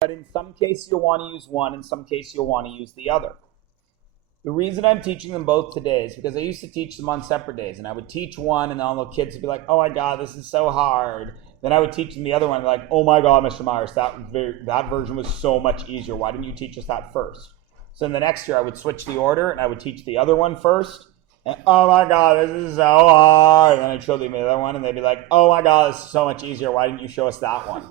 But in some cases you'll want to use one, in some cases you'll want to use the other. The reason I'm teaching them both today is because I used to teach them on separate days, and I would teach one and all the kids would be like, oh my God, this is so hard. Then I would teach them the other one and be like, oh my God, Mr. Myers, that version was so much easier. Why didn't you teach us that first? So in the next year I would switch the order and I would teach the other one first. And oh my God, this is so hard. And then I'd show them the other one and they'd be like, oh my God, this is so much easier. Why didn't you show us that one?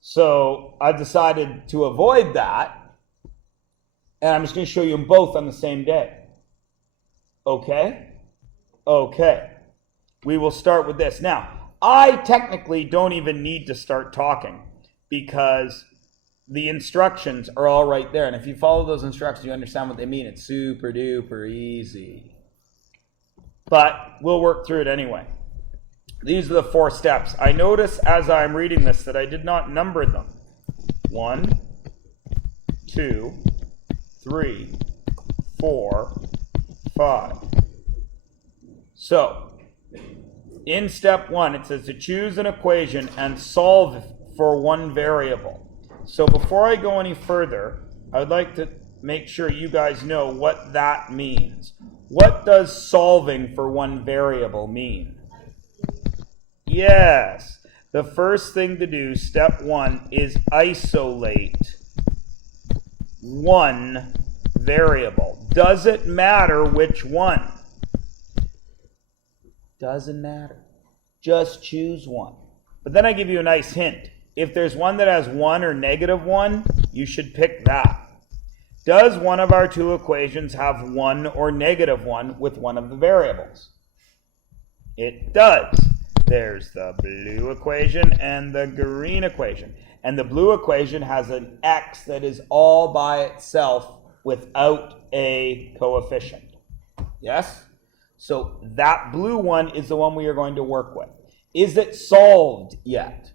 So I decided to avoid that. And I'm just going to show you them both on the same day. Okay? Okay. We will start with this. Now, I technically don't even need to start talking because the instructions are all right there. And if you follow those instructions, you understand what they mean. It's super duper easy. But we'll work through it anyway. These are the 4 steps. I notice as I'm reading this that I did not number them. 1, 2, 3, 4, 5. So, in step 1, it says to choose an equation and solve for one variable. So before I go any further, I would like to make sure you guys know what that means. What does solving for one variable mean? Yes. The first thing to do, step 1, is isolate one variable. Does it matter which one? Doesn't matter. Just choose one. But then I give you a nice hint. If there's one that has 1 or -1, you should pick that. Does one of our 2 equations have 1 or -1 with one of the variables? It does. There's the blue equation and the green equation. And the blue equation has an x that is all by itself without a coefficient. Yes? So that blue one is the one we are going to work with. Is it solved yet?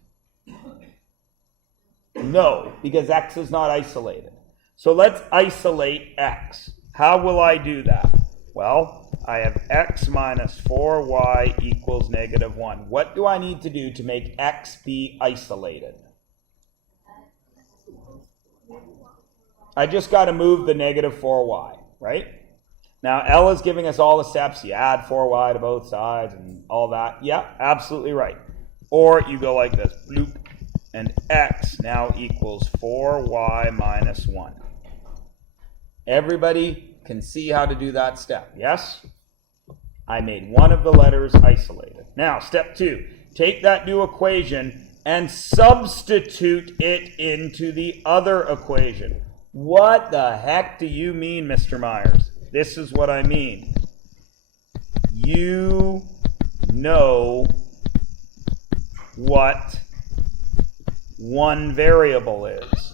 No, because x is not isolated. So let's isolate x. How will I do that? Well, I have x minus 4y equals -1. What do I need to do to make x be isolated? I just got to move the -4y, right? Now, L is giving us all the steps. You add 4y to both sides and all that. Yeah, absolutely right. Or you go like this, bloop, and x now equals 4y minus 1. Everybody can see how to do that step, yes? I made one of the letters isolated. Now, step 2, take that new equation and substitute it into the other equation. What the heck do you mean, Mr. Myers? This is what I mean. You know what one variable is.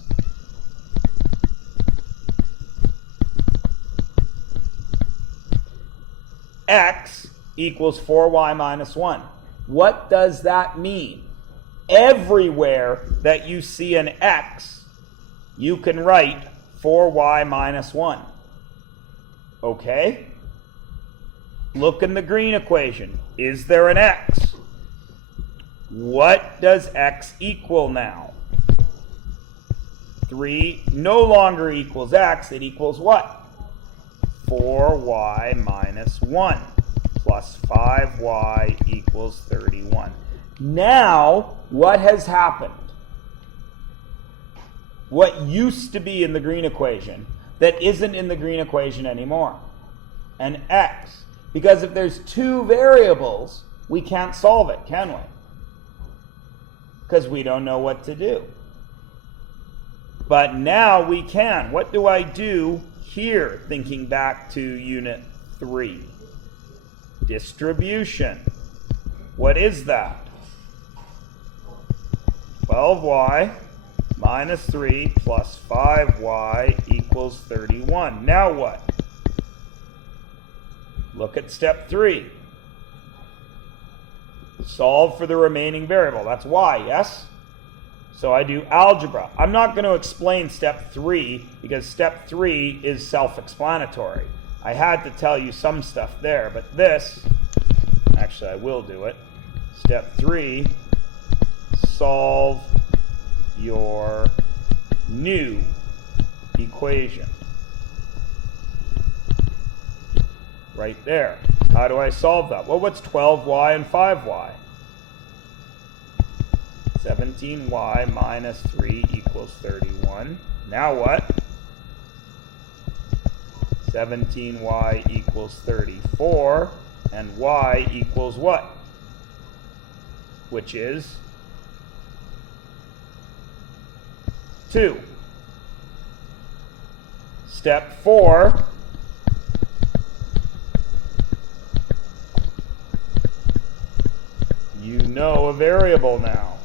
X equals 4y minus 1. What does that mean? Everywhere that you see an x, you can write 4y minus 1. Okay? Look in the green equation. Is there an x? What does x equal now? 3 no longer equals x. It equals what? 4y minus 1 plus 5y equals 31. Now, what has happened? What used to be in the green equation that isn't in the green equation anymore? An x. Because if there's 2 variables, we can't solve it, can we? Because we don't know what to do. But now we can. What do I do here, thinking back to Unit 3? Distribution. What is that? 12y minus 3 plus 5y equals 31. Now what? Look at step 3. Solve for the remaining variable. That's y, yes? So I do algebra. I'm not going to explain step 3 because step 3 is self-explanatory. I had to tell you some stuff there, but this, actually I will do it. Step 3, solve your new equation. Right there. How do I solve that? Well, what's 12y and 5y? 17y minus 3 equals 31. Now what? 17y equals 34, and y equals what? Which is 2. Step 4. You know a variable now.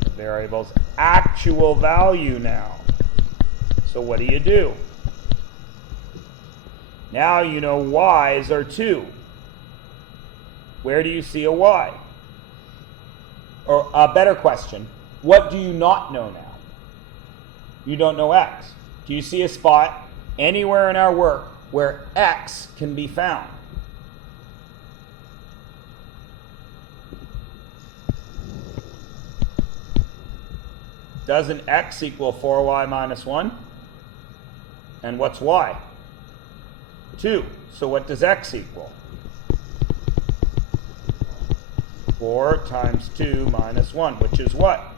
The variable's actual value now. So what do? Now you know y's are 2. Where do you see a y? Or a better question, what do you not know now? You don't know x. Do you see a spot anywhere in our work where x can be found? Doesn't x equal 4y minus 1? And what's y? 2. So what does x equal? 4 times 2 minus 1, which is what?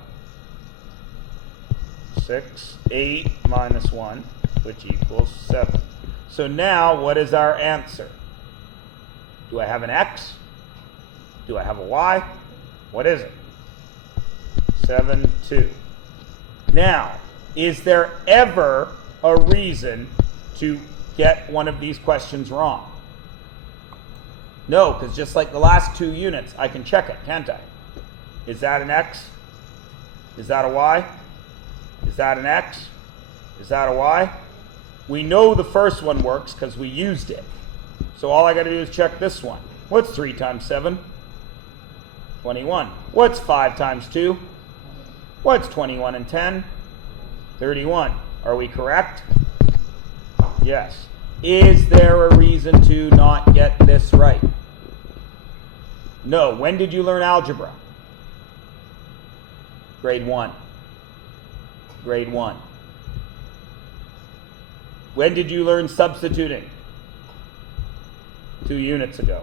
6, 8 minus 1, which equals 7. So now, what is our answer? Do I have an x? Do I have a y? What is it? 7, 2. Now, is there ever a reason to get one of these questions wrong? No, because just like the last 2 units, I can check it, can't I? Is that an x? Is that a y? Is that an x? Is that a y? We know the first one works because we used it. So all I got to do is check this one. What's 3 times 7? 21. What's 5 times 2? What's 21 and 10? 31. Are we correct? Yes. Is there a reason to not get this right? No. When did you learn algebra? Grade 1. Grade 1. When did you learn substituting? 2 units ago.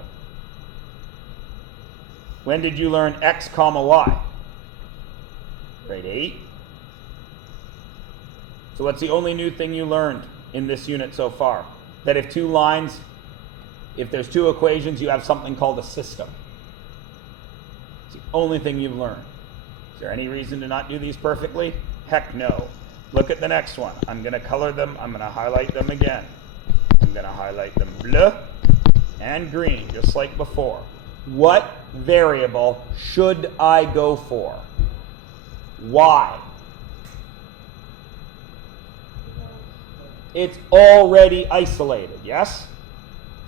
When did you learn x comma y? Grade 8. So what's the only new thing you learned in this unit so far? That if there's 2 equations, you have something called a system. It's the only thing you've learned. Is there any reason to not do these perfectly? Heck no. Look at the next one. I'm going to color them. I'm going to highlight them again. I'm going to highlight them blue and green, just like before. What variable should I go for? Y. It's already isolated, yes?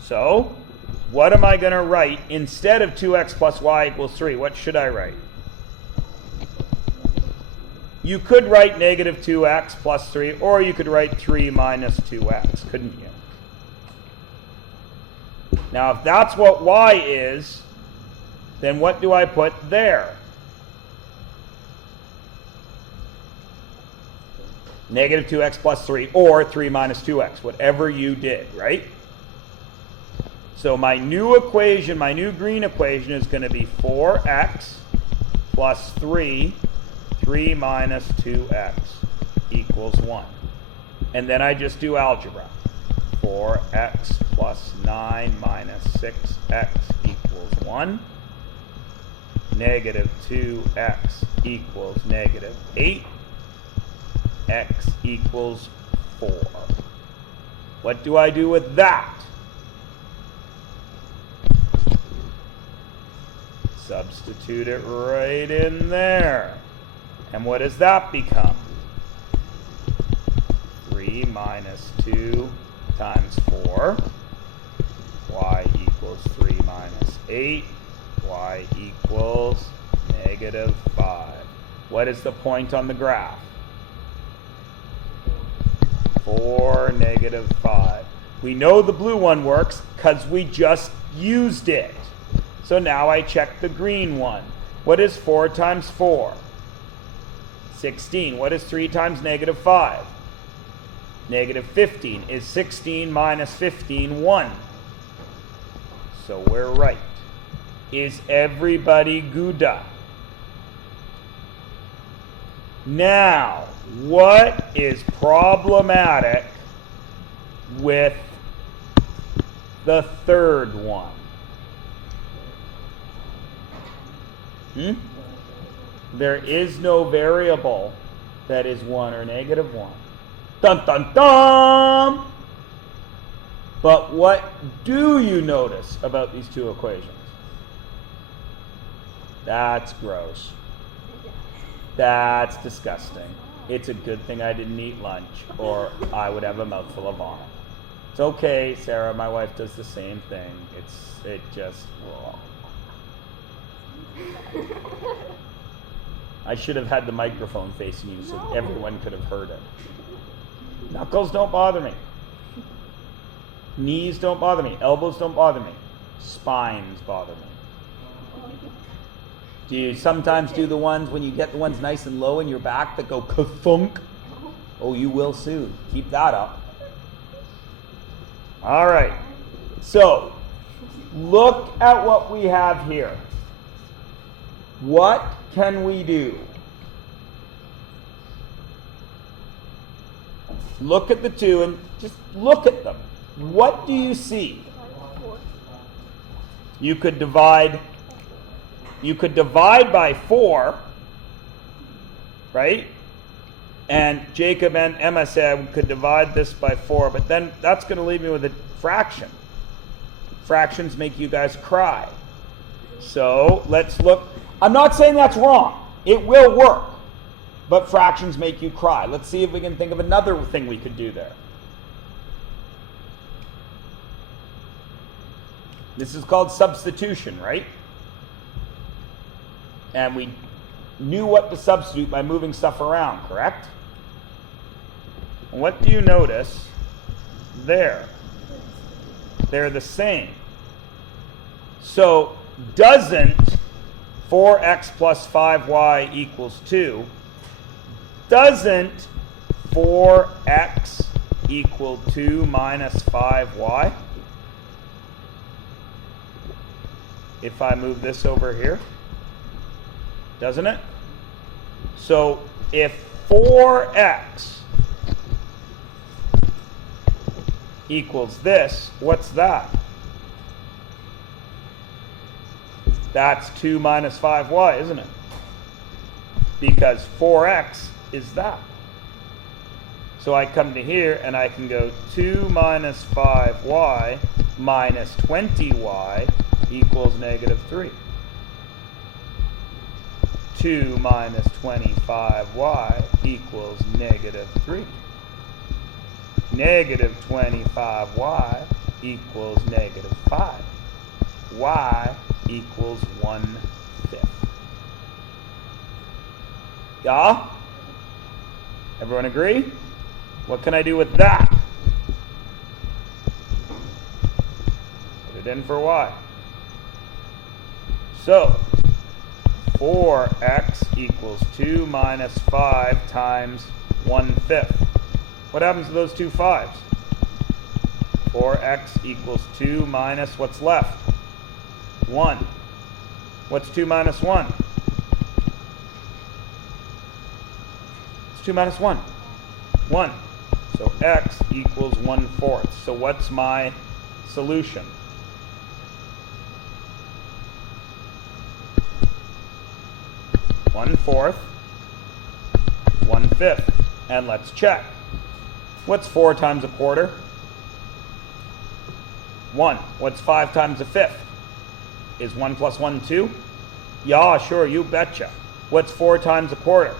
So, what am I going to write instead of 2x plus y equals 3? What should I write? You could write negative 2x plus 3, or you could write 3 minus 2x, couldn't you? Now, if that's what y is, then what do I put there? Negative 2x plus 3, or 3 minus 2x, whatever you did, right? So my new equation, my new green equation is going to be 4x plus 3, 3 minus 2x equals 1. And then I just do algebra. 4x plus 9 minus 6x equals 1. Negative 2x equals negative 8. X equals 4. What do I do with that? Substitute it right in there. And what does that become? 3 minus 2 times 4. Y equals 3 minus 8. Y equals negative 5. What is the point on the graph? 4, negative 5. We know the blue one works because we just used it. So now I check the green one. What is 4 times 4? 16. What is 3 times negative 5? Negative 15. Is 16 minus 15 1? So we're right. Is everybody good? Now, what is problematic with the third one? There is no variable that is 1 or negative 1. Dun dun dun! But what do you notice about these two equations? That's gross. That's disgusting. It's a good thing I didn't eat lunch, or I would have a mouthful of vomit. It's okay, Sarah, my wife does the same thing. It just... I should have had the microphone facing you so everyone could have heard it. Knuckles don't bother me. Knees don't bother me. Elbows don't bother me. Spines bother me. Do you sometimes do the ones when you get the ones nice and low in your back that go ka-thunk? Oh, you will soon. Keep that up. All right. So, look at what we have here. What can we do? Look at the two and just look at them. What do you see? You could divide by 4, right? And Jacob and Emma said we could divide this by 4, but then that's going to leave me with a fraction. Fractions make you guys cry. So let's look. I'm not saying that's wrong. It will work. But fractions make you cry. Let's see if we can think of another thing we could do there. This is called substitution, right? And we knew what to substitute by moving stuff around, correct? What do you notice there? They're the same. So, doesn't 4x plus 5y equals 2, doesn't 4x equal 2 minus 5y? If I move this over here, doesn't it? So if 4x equals this, what's that? That's 2 minus 5y, isn't it? Because 4x is that. So I come to here and I can go 2 minus 5y minus 20y equals negative 3. 2 minus 25y equals negative 3. Negative 25y equals negative 5. Y equals 1/5. Yeah? Everyone agree? What can I do with that? Put it in for y. So, 4x equals 2 minus 5 times 1/5. What happens to those two 5s? 4x equals 2 minus what's left? 1. What's 2 minus 1? It's 2 minus 1. 1. So x equals 1/4. So what's my solution? One-fourth, 1/5. And let's check. What's 4 times a quarter? 1. What's 5 times a fifth? Is 1 plus 1 2? Yeah, sure, you betcha. What's 4 times a quarter?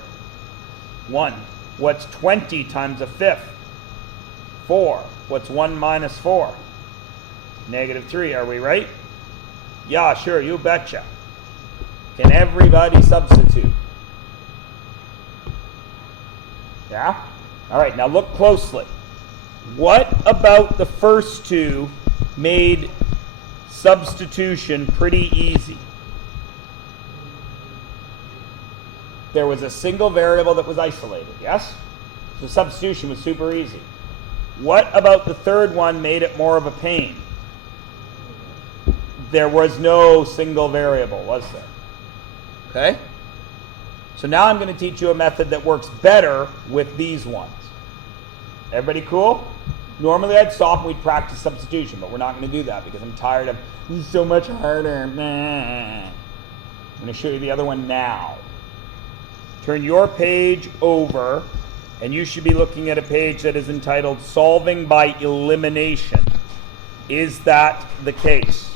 1. What's 20 times a fifth? 4. What's 1 minus 4? Negative 3, are we right? Yeah, sure, you betcha. Can everybody substitute? Yeah? All right, now look closely. What about the first two made substitution pretty easy? there was a single variable that was isolated, yes? So substitution was super easy. What about the third one made it more of a pain? There was no single variable, was there? Okay? So now I'm going to teach you a method that works better with these ones. Everybody cool? Normally I'd stop and we'd practice substitution, but we're not going to do that because I'm tired of, this is so much harder. I'm going to show you the other one now. Turn your page over, and you should be looking at a page that is entitled Solving by Elimination. Is that the case?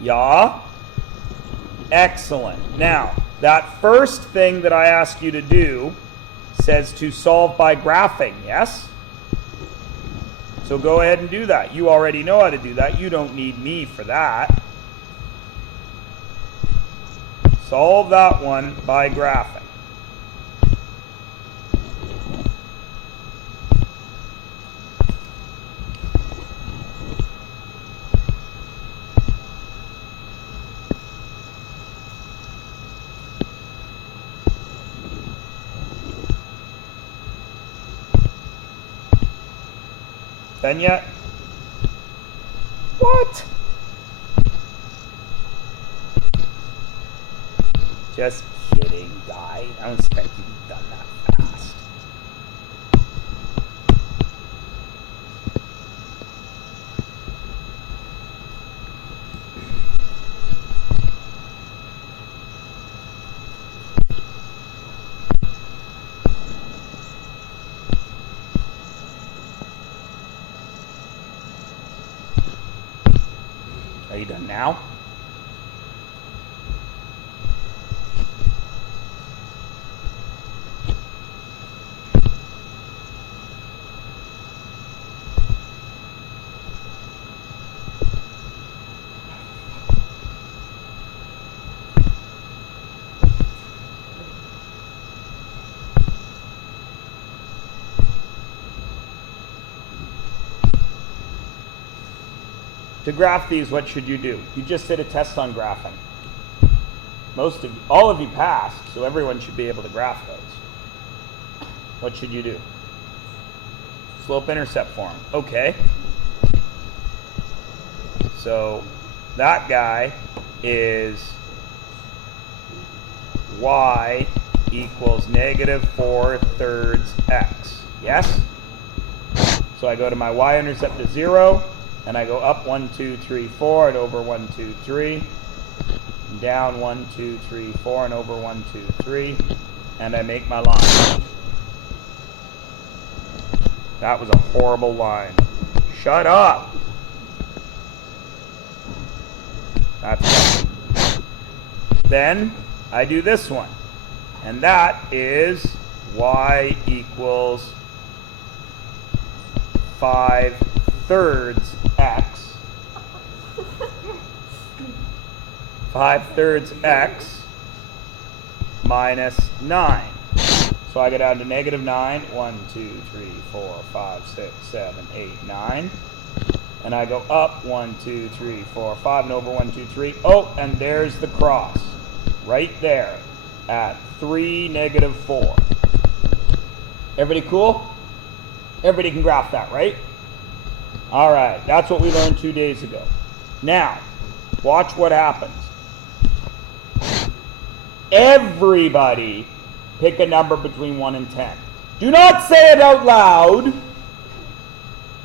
Yeah? Excellent. Now, that first thing that I ask you to do says to solve by graphing, yes? So go ahead and do that. You already know how to do that. You don't need me for that. Solve that one by graphing. Done yet? What? Just kidding, guy. I don't expect you to be done that fast. Are you done now? To graph these, what should you do? You just did a test on graphing. All of you passed, so everyone should be able to graph those. What should you do? Slope-intercept form. Okay. So that guy is y equals negative 4/3 x. Yes? So I go to my y-intercept to 0. And I go up 1, 2, 3, 4, and over 1, 2, 3. And down 1, 2, 3, 4, and over 1, 2, 3. And I make my line. That was a horrible line. Shut up! That's it. Then I do this one. And that is y equals 5/3 x. 5/3 x minus 9. So I go down to negative 9. 1, 2, 3, 4, 5, 6, 7, 8, 9. And I go up 1, 2, 3, 4, 5, and over 1, 2, 3. Oh, and there's the cross. Right there at 3, negative 4. Everybody cool? Everybody can graph that, right? All right, that's what we learned 2 days ago. Now, watch what happens. Everybody pick a number between 1 and 10. Do not say it out loud.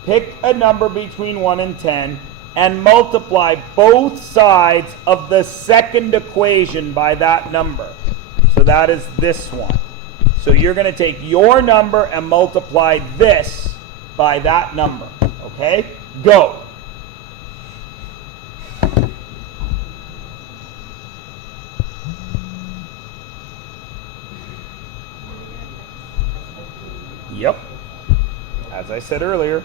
Pick a number between 1 and 10 and multiply both sides of the second equation by that number. So that is this one. So you're going to take your number and multiply this by that number. Okay? Go. Yep. As I said earlier.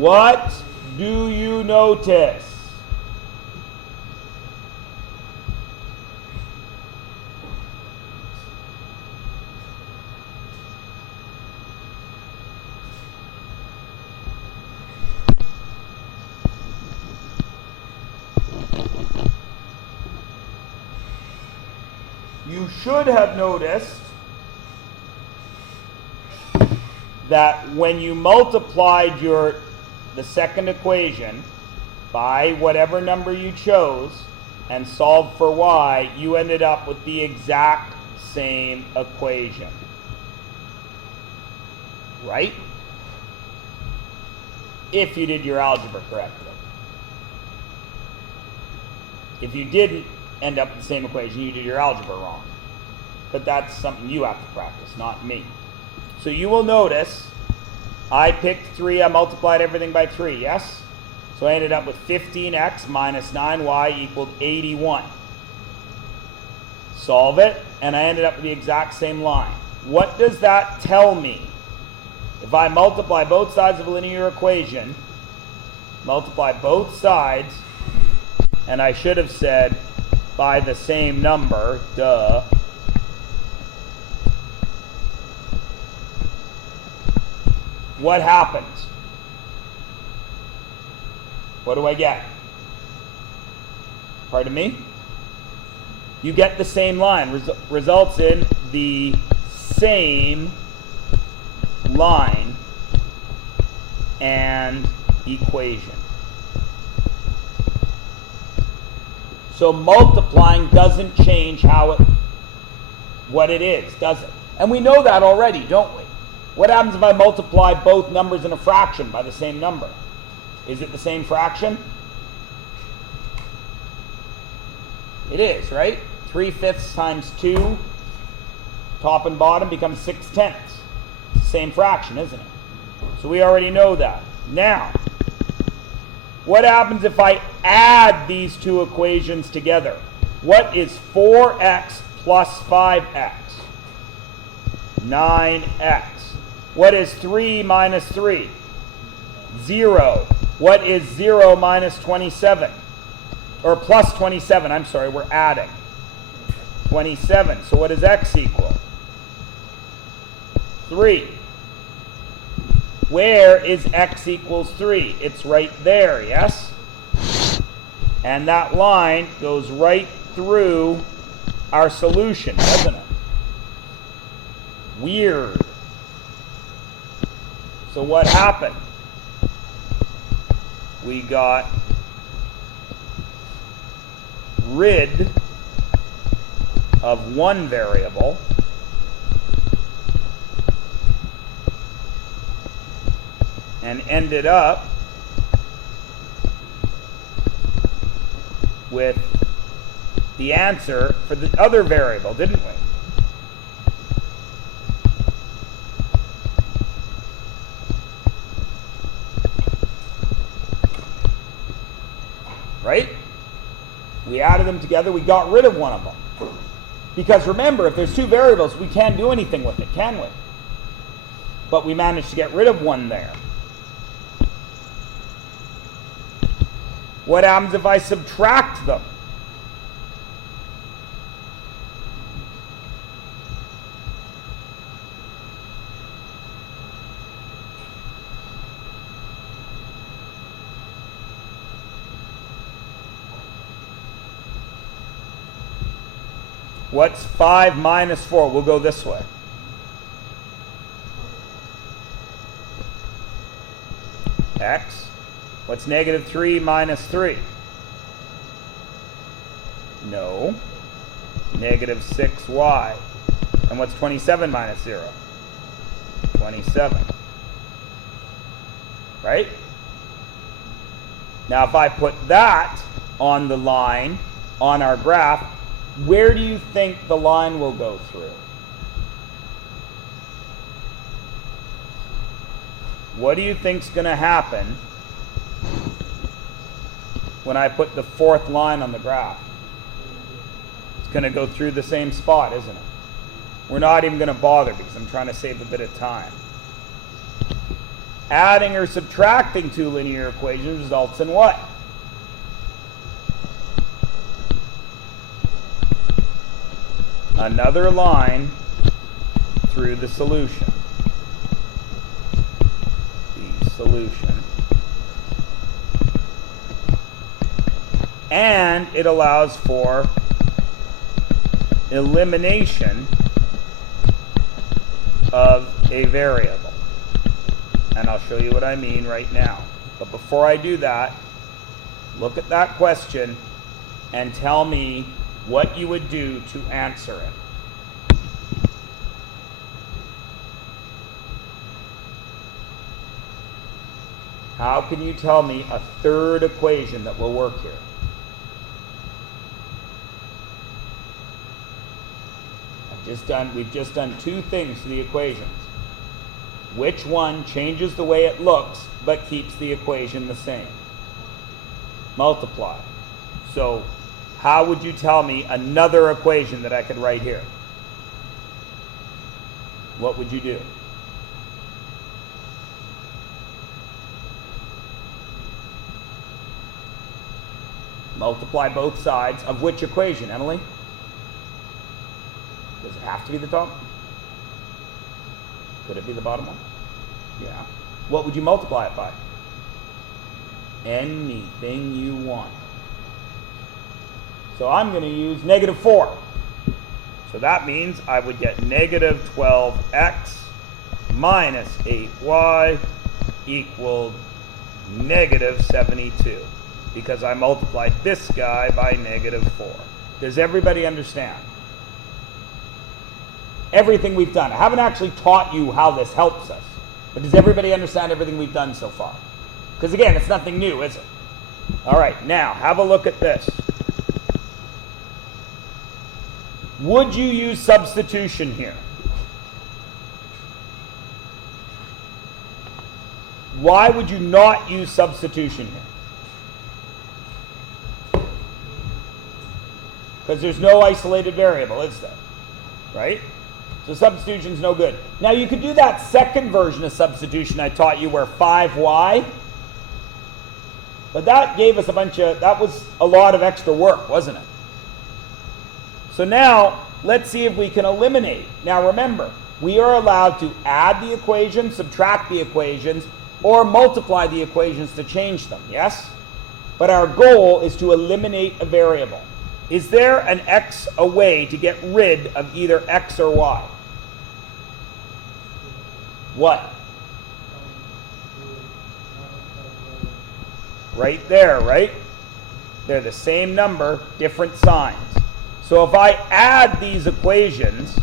What do you notice? You should have noticed that when you multiplied the second equation by whatever number you chose and solved for y, you ended up with the exact same equation. Right? If you did your algebra correctly. If you didn't end up with the same equation, you did your algebra wrong. But that's something you have to practice, not me. So you will notice I picked 3, I multiplied everything by 3, yes? So I ended up with 15x minus 9y equaled 81. Solve it, and I ended up with the exact same line. What does that tell me? If I multiply both sides of a linear equation, multiply both sides, and I should have said by the same number, duh. What happens? What do I get? Pardon me? You get the same line. Results in the same line and equation. So multiplying doesn't change what it is, does it? And we know that already, don't we? What happens if I multiply both numbers in a fraction by the same number? Is it the same fraction? It is, right? 3/5 times 2, top and bottom, becomes 6/10. It's the same fraction, isn't it? So we already know that. Now, what happens if I add these two equations together? What is 4x plus 5x? 9x. What is 3 minus 3? 0. What is 0 minus 27? Or plus 27, I'm sorry, we're adding. 27. So what does x equal? 3. Where is x equals 3? It's right there, yes? And that line goes right through our solution, doesn't it? Weird. So what happened? We got rid of one variable and ended up with the answer for the other variable, didn't we? Right? We added them together, we got rid of one of them. Because remember, if there's two variables, we can't do anything with it, can we? But we managed to get rid of one there. What happens if I subtract them? What's 5 minus 4? We'll go this way. X. What's negative 3 minus 3? No. Negative 6y. And what's 27 minus 0? 27. Right? Now if I put that on the line, on our graph, where do you think the line will go through? What do you think's going to happen when I put the fourth line on the graph? It's going to go through the same spot, isn't it? We're not even going to bother because I'm trying to save a bit of time. Adding or subtracting two linear equations results in what? Another line through the solution. The solution. And it allows for elimination of a variable. And I'll show you what I mean right now. But before I do that, look at that question and tell me what you would do to answer it. How can you tell me a third equation that will work here? We've just done two things to the equations. Which one changes the way it looks but keeps the equation the same? Multiply. So how would you tell me another equation that I could write here? What would you do? Multiply both sides of which equation, Emily? Does it have to be the top? Could it be the bottom one? Yeah. What would you multiply it by? Anything you want. So I'm going to use -4. So that means I would get -12x minus 8y equaled -72. Because I multiplied this guy by -4. Does everybody understand? Everything we've done. I haven't actually taught you how this helps us. But does everybody understand everything we've done so far? Because again, it's nothing new, is it? All right, now have a look at this. Would you use substitution here? Why would you not use substitution here? Because there's no isolated variable, is there? Right? So substitution is no good. Now you could do that second version of substitution I taught you where 5y, but that gave us that was a lot of extra work, wasn't it? So now let's see if we can eliminate. Now remember, we are allowed to add the equations, subtract the equations, or multiply the equations to change them, yes? But our goal is to eliminate a variable. Is there a way to get rid of either x or y? What? Right there, right? They're the same number, different signs. So if I add these equations,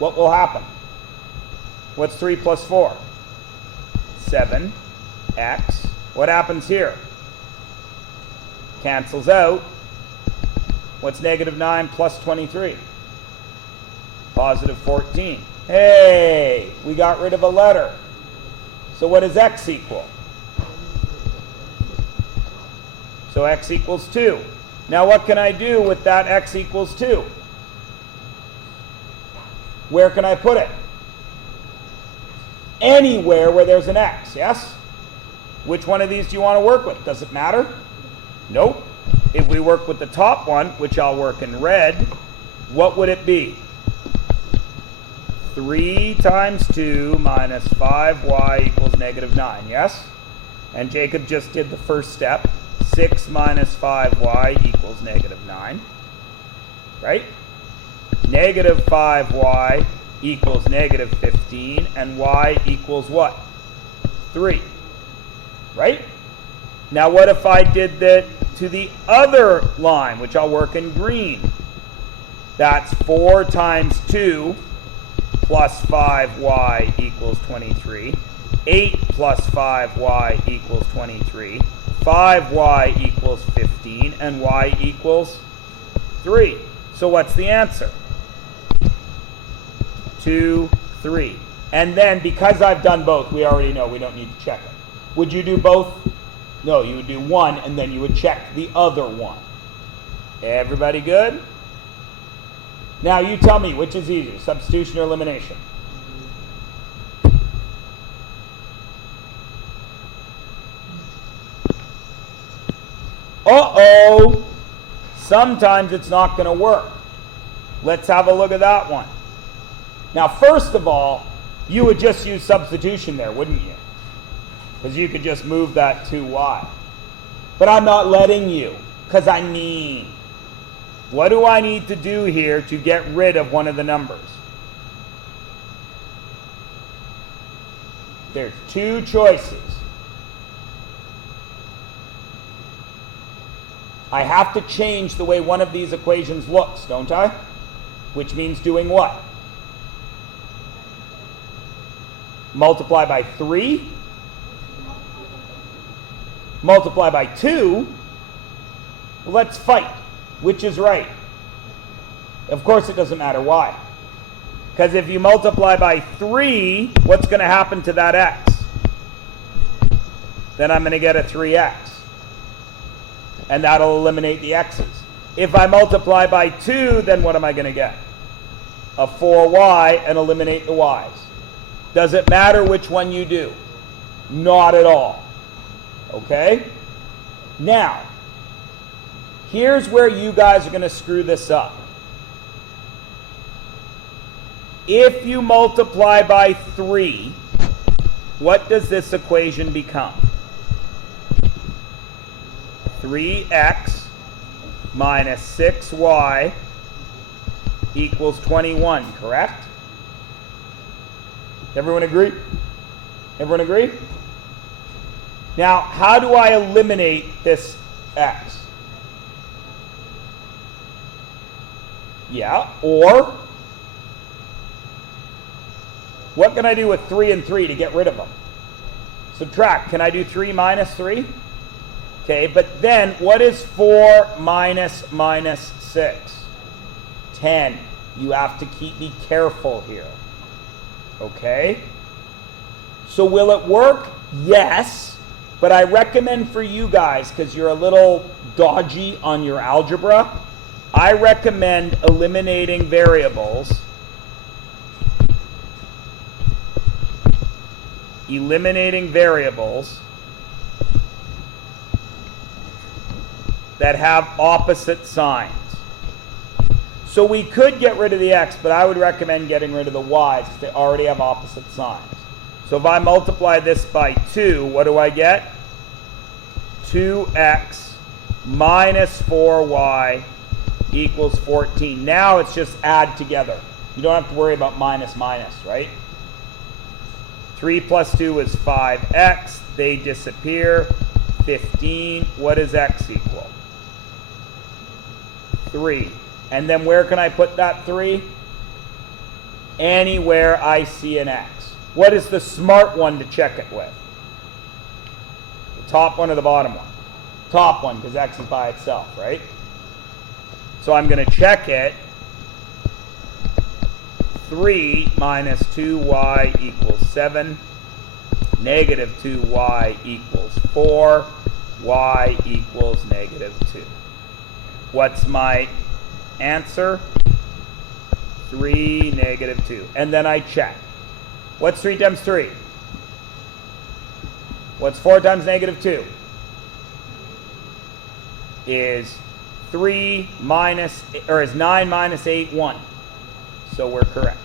what will happen? What's 3 plus 4? 7x. What happens here? Cancels out. What's -9 plus 23? Positive 14. Hey, we got rid of a letter. So what does x equal? So x equals 2. Now what can I do with that x equals 2? Where can I put it? Anywhere where there's an x, yes? Which one of these do you want to work with? Does it matter? Nope. If we work with the top one, which I'll work in red, what would it be? 3 times 2 minus 5y equals -9, yes? And Jacob just did the first step. 6 minus 5y equals -9, right? -5y equals -15, and y equals what? 3, right? Now what if I did that to the other line, which I'll work in green? That's 4 times 2 plus 5y equals 23. 8 plus 5y equals 23. 5y equals 15, and y equals 3. So what's the answer? 2, 3. And then, because I've done both, we already know we don't need to check it. Would you do both? No, you would do one, and then you would check the other one. Everybody good? Now you tell me, which is easier, substitution or elimination? No, sometimes it's not going to work. Let's have a look at that one. Now, first of all, you would just use substitution there, wouldn't you? Because you could just move that 2y. But I'm not letting you, because I mean, what do I need to do here to get rid of one of the numbers? There's two choices. I have to change the way one of these equations looks, don't I? Which means doing what? Multiply by 3? Multiply by 2? Let's fight. Which is right? Of course it doesn't matter. Why? Because if you multiply by 3, what's going to happen to that x? Then I'm going to get a 3x. And that'll eliminate the x's. If I multiply by 2, then what am I going to get? A 4y and eliminate the y's. Does it matter which one you do? Not at all. Okay? Now, here's where you guys are going to screw this up. If you multiply by 3, what does this equation become? 3x minus 6y equals 21, correct? Everyone agree? Everyone agree? Now, how do I eliminate this x? Yeah, or what can I do with 3 and 3 to get rid of them? Subtract. Can I do 3 minus 3? Okay, but then what is 4 minus 6? 10. You have to be careful here. Okay? So will it work? Yes. But I recommend for you guys, because you're a little dodgy on your algebra, I recommend eliminating variables. Eliminating variables that have opposite signs. So we could get rid of the x, but I would recommend getting rid of the y's because they already have opposite signs. So if I multiply this by 2, what do I get? 2x minus 4y equals 14. Now it's just add together. You don't have to worry about minus, right? 3 plus 2 is 5x. They disappear. 15. What does x equal? 3. And then where can I put that 3? Anywhere I see an x. What is the smart one to check it with? The top one or the bottom one? Top one, because x is by itself, right? So I'm going to check it. 3 minus 2y equals 7. Negative 2y equals 4. Y equals negative 2. What's my answer? 3, negative 2. And then I check. What's 3 times 3? What's 4 times negative 2? Is 3 minus, or is 9 minus 8, 1. So we're correct.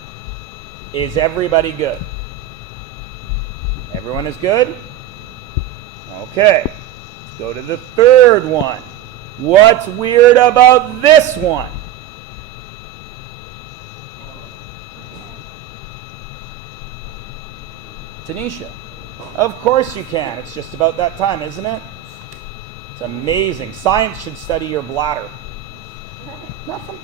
Is everybody good? Everyone is good? Okay. Let's go to the third one. What's weird about this one? Tanisha. Of course you can. It's just about that time, isn't it? It's amazing. Science should study your bladder. Nothing.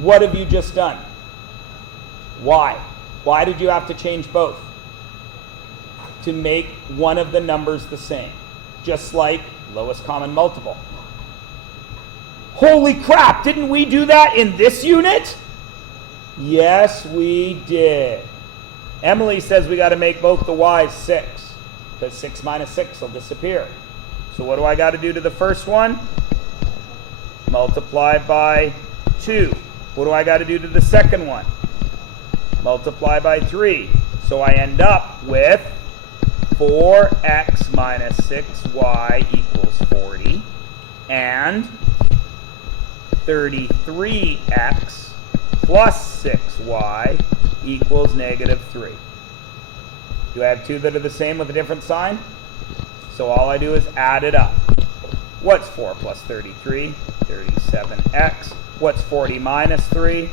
What have you just done? Why? Why did you have to change both? To make one of the numbers the same. Just like lowest common multiple. Holy crap, didn't we do that in this unit? Yes, we did. Emily says we got to make both the y's 6. Because 6 minus 6 will disappear. So what do I got to do to the first one? Multiply by 2. What do I got to do to the second one? Multiply by 3. So I end up with 4x minus 6y equals 40, and 33x plus 6y equals negative 3. Do I have two that are the same with a different sign? So all I do is add it up. What's 4 plus 33? 37x. What's 40 minus 3?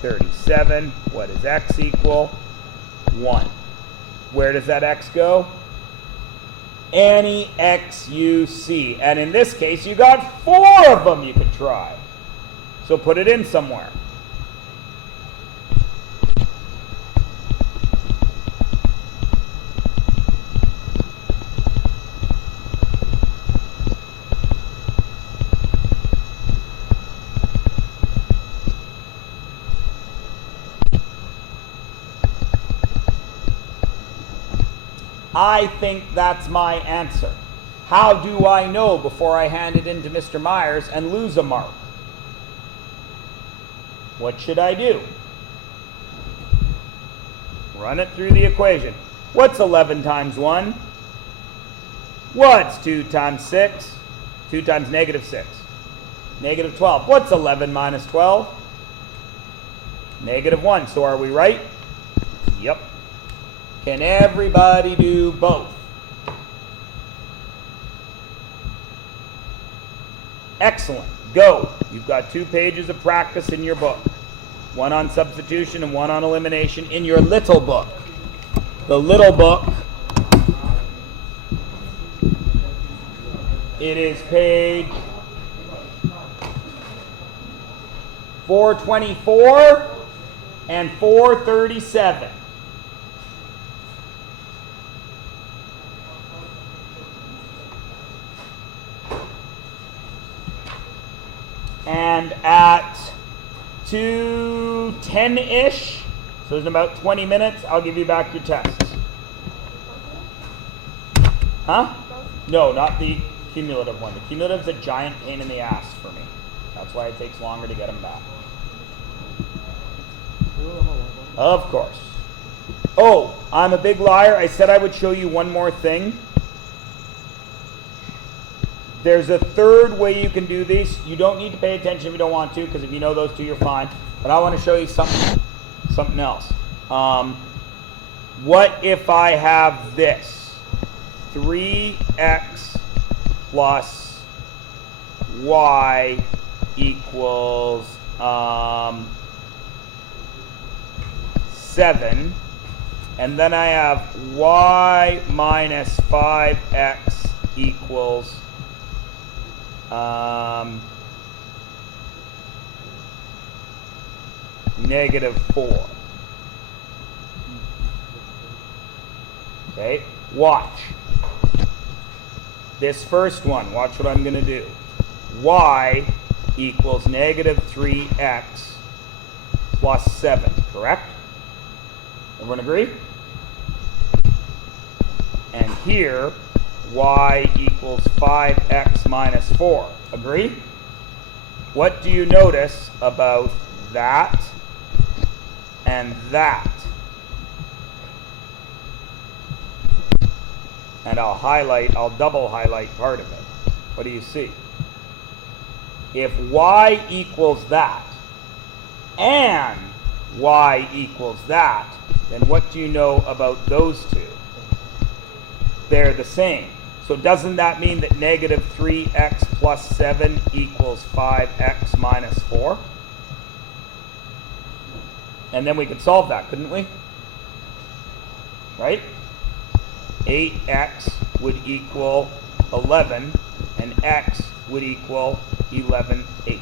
37. What does x equal? 1. Where does that x go? Any x you see. And in this case, you got 4 of them you could try. So put it in somewhere. I think that's my answer. How do I know before I hand it in to Mr. Myers and lose a mark? What should I do? Run it through the equation. What's 11 times 1? What's 2 times 6? 2 times negative 6. Negative 12. What's 11 minus 12? Negative 1. So are we right? Yep. Can everybody do both? Excellent. Go. You've got 2 pages of practice in your book. One on substitution and one on elimination in your little book. The little book, it is page 424 and 437. And at 2:10-ish, so in about 20 minutes, I'll give you back your tests. Huh? No, not the cumulative one. The cumulative's a giant pain in the ass for me. That's why it takes longer to get them back. Of course. Oh, I'm a big liar. I said I would show you one more thing. There's a third way you can do these. You don't need to pay attention if you don't want to, because if you know those two, you're fine. But I want to show you something else. What if I have this? 3x plus y equals 7. And then I have y minus 5x equals negative 4. Okay, watch. This first one, watch what I'm going to do. Y equals negative 3x plus 7, correct? Everyone agree? And here, y equals 5x minus 4. Agree? What do you notice about that and that? And I'll double highlight part of it. What do you see? If y equals that and y equals that, then what do you know about those two? They're the same. So doesn't that mean that negative 3x plus 7 equals 5x minus 4? And then we could solve that, couldn't we? Right? 8x would equal 11, and x would equal 11/8.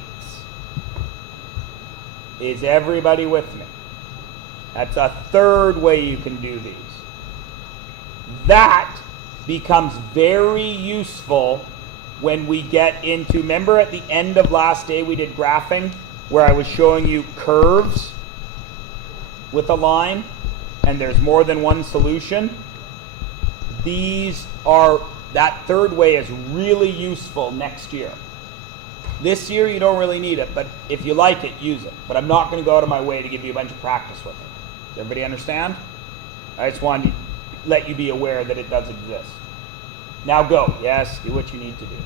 Is everybody with me? That's a third way you can do these. That becomes very useful when we get into, remember at the end of last day we did graphing where I was showing you curves with a line and there's more than one solution? That third way is really useful next year. This year you don't really need it, but if you like it, use it. But I'm not going to go out of my way to give you a bunch of practice with it. Does everybody understand? I just wanted to let you be aware that it does exist. Now go. Yes, do what you need to do.